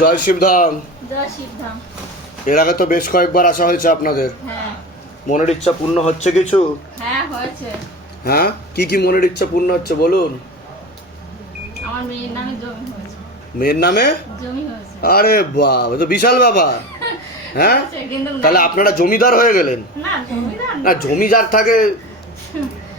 জয় শিবধাম। জয় শিবধাম। এর আগে তো বেশ কয়েকবার আসা হয়েছে আপনাদের। হ্যাঁ। মনের ইচ্ছা পূর্ণ হচ্ছে কিছু? হ্যাঁ হয়েছে। হ্যাঁ, কি কি মনের ইচ্ছা পূর্ণ হচ্ছে বলুন? আমার মেয়ের নামে জমি হয়েছে। মেয়ের নামে জমি হয়েছে। আরে বাহ, এ তো বিশাল ব্যাপার। হ্যাঁ, কিন্তু তাহলে আপনারা জমিদার হয়ে গেলেন? না জমিদার না, জমিদার থাকে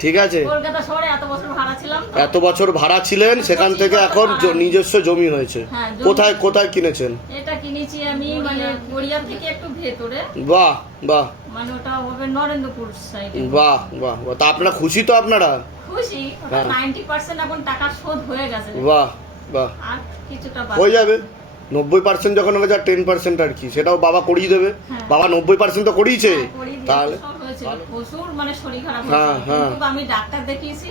ঠিক আছে। কলকাতা শহরে এত বছর ভাড়া ছিলাম তো। এত বছর ভাড়া ছিলেন, সেখান থেকে এখন নিজস্ব জমি হয়েছে। হ্যাঁ, জমি। কোথায় কোথায় কিনেছেন? এটা কিনেছি আমি মানে গড়িয়া থেকে একটু ভেতরে। বাহ বাহ মানে ওটা হবে নরেন্দ্রপুর সাইডে। বাহ বাহ বাহ। তা আপনারা খুশি তো? আপনারা খুশি। ওটা 90% এখন টাকা শোধ হয়ে গেছে। বাহ বাহ। আর কিছুটা হয়ে যাবে 90% যখন হবে, যা 10% আর কি, সেটাও বাবা করিয়ে দেবে। হ্যাঁ। বাবা 90% তো করিয়েছে। তাহলে প্রচুর মানে শরীর খারাপ হ্যাঁ, হয়েছে, হ্যাঁ। কিন্তু আমি ডাক্তার দেখিয়েছি,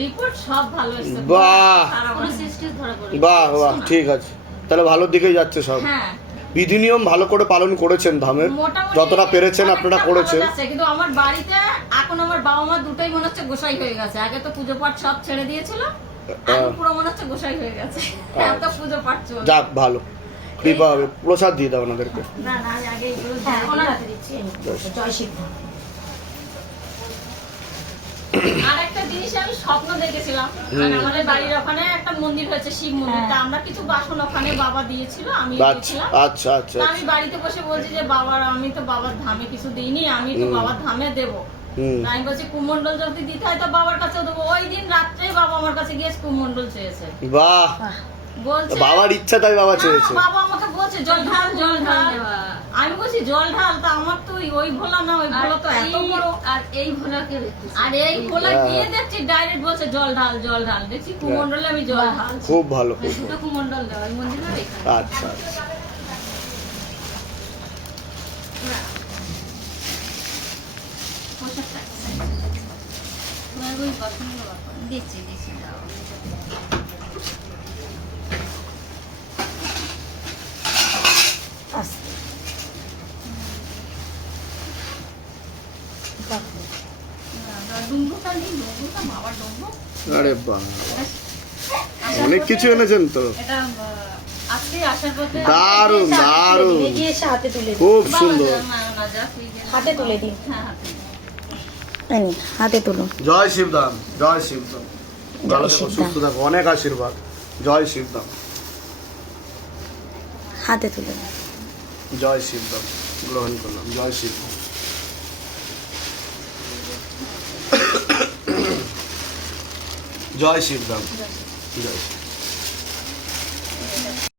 রিপোর্ট সব ভালো এসেছে। বাহ। কোনো সিস্টেম ধরা পড়েনি। বাহ বাহ, ঠিক আছে, তাহলে ভালোর দিকেই যাচ্ছে সব। হ্যাঁ। বিধি নিয়ম ভালো করে পালন করেছেন ধামের, মোটামুটি যতটা পেরেছেন আপনারা অনেকটা করেছেন। ভালো যাচ্ছে, কিন্তু আমার বাড়িতে এখন আমার বাবা মা দুটোই মনে হচ্ছে গোসাই হয়ে গেছে। আগে তো পুজো পাঠ সব ছেড়ে দিয়েছিল, এখন পুরো মনে হচ্ছে গোসাই হয়ে গেছে। এত পুজো পাঠ চলছে। যাক, ভালো, কৃপা হবে। প্রসাদ দিয়ে দাও ওনাদেরকে। না না, আমি আগে এগুলো হাতে দিচ্ছি। জয় শিবধাম। আর একটা জিনিস আমি স্বপ্ন দেখেছিলাম, মানে আমাদের বাড়ির ওখানে একটা মন্দির হয়েছে, শিব মন্দির। তা আমরা কিছু বাসন ওখানে বাবা দিয়েছিল, আমি দিয়েছিলাম। আচ্ছা আচ্ছা। তা আমি বাড়িতে বসে বলছি যে বাবার, আমি তো বাবার ধামে কিছু দিইনি, আমি তো বাবার ধামে দেবো। আমি বলছি কুমন্ডল যদি দিতে হয় তো বাবার কাছে দেবো। ওই দিন রাত্রে বাবা আমার কাছে গিয়ে কুমন্ডল চেয়েছে। বাহ, বলছে বাবার ইচ্ছা তাই বাবা চেয়েছে। বাবা আমাকে বলছে জল ঢাল জল ঢাল। আমি বলছি জল ঢাল, তা আমার তো ওই ভোলা না, ওই ভোলা তো এত বড়। আর এই ভোলাকে আর এই ভোলা গিয়ে দেখছি ডাইরেক্ট বলছে জল ঢাল জল ঢাল। দেখছি কুমন্ডলে আমি জল ঢাল। খুব ভালো। দুটো কুমন্ডল দেওয়া ওই মন্দিরে। আচ্ছা আচ্ছা। দিচ্ছি দিচ্ছি। আরে বাহ, অনেক কিছু এনেছেন তো। দারুণ দারুণ, খুব সুন্দর। হাতে তুলে দিন, হাতে তুলুন। জয় শিবধাম, জয় শিবধাম। ভালো থেকো, সুস্থ থাকো, অনেক আশীর্বাদ। জয় শিবধাম, হাতে তুলে দিন। জয় শিবধাম। গ্রহণ করলাম। জয় শিবধাম। জয় শিবধাম। জয় শিব।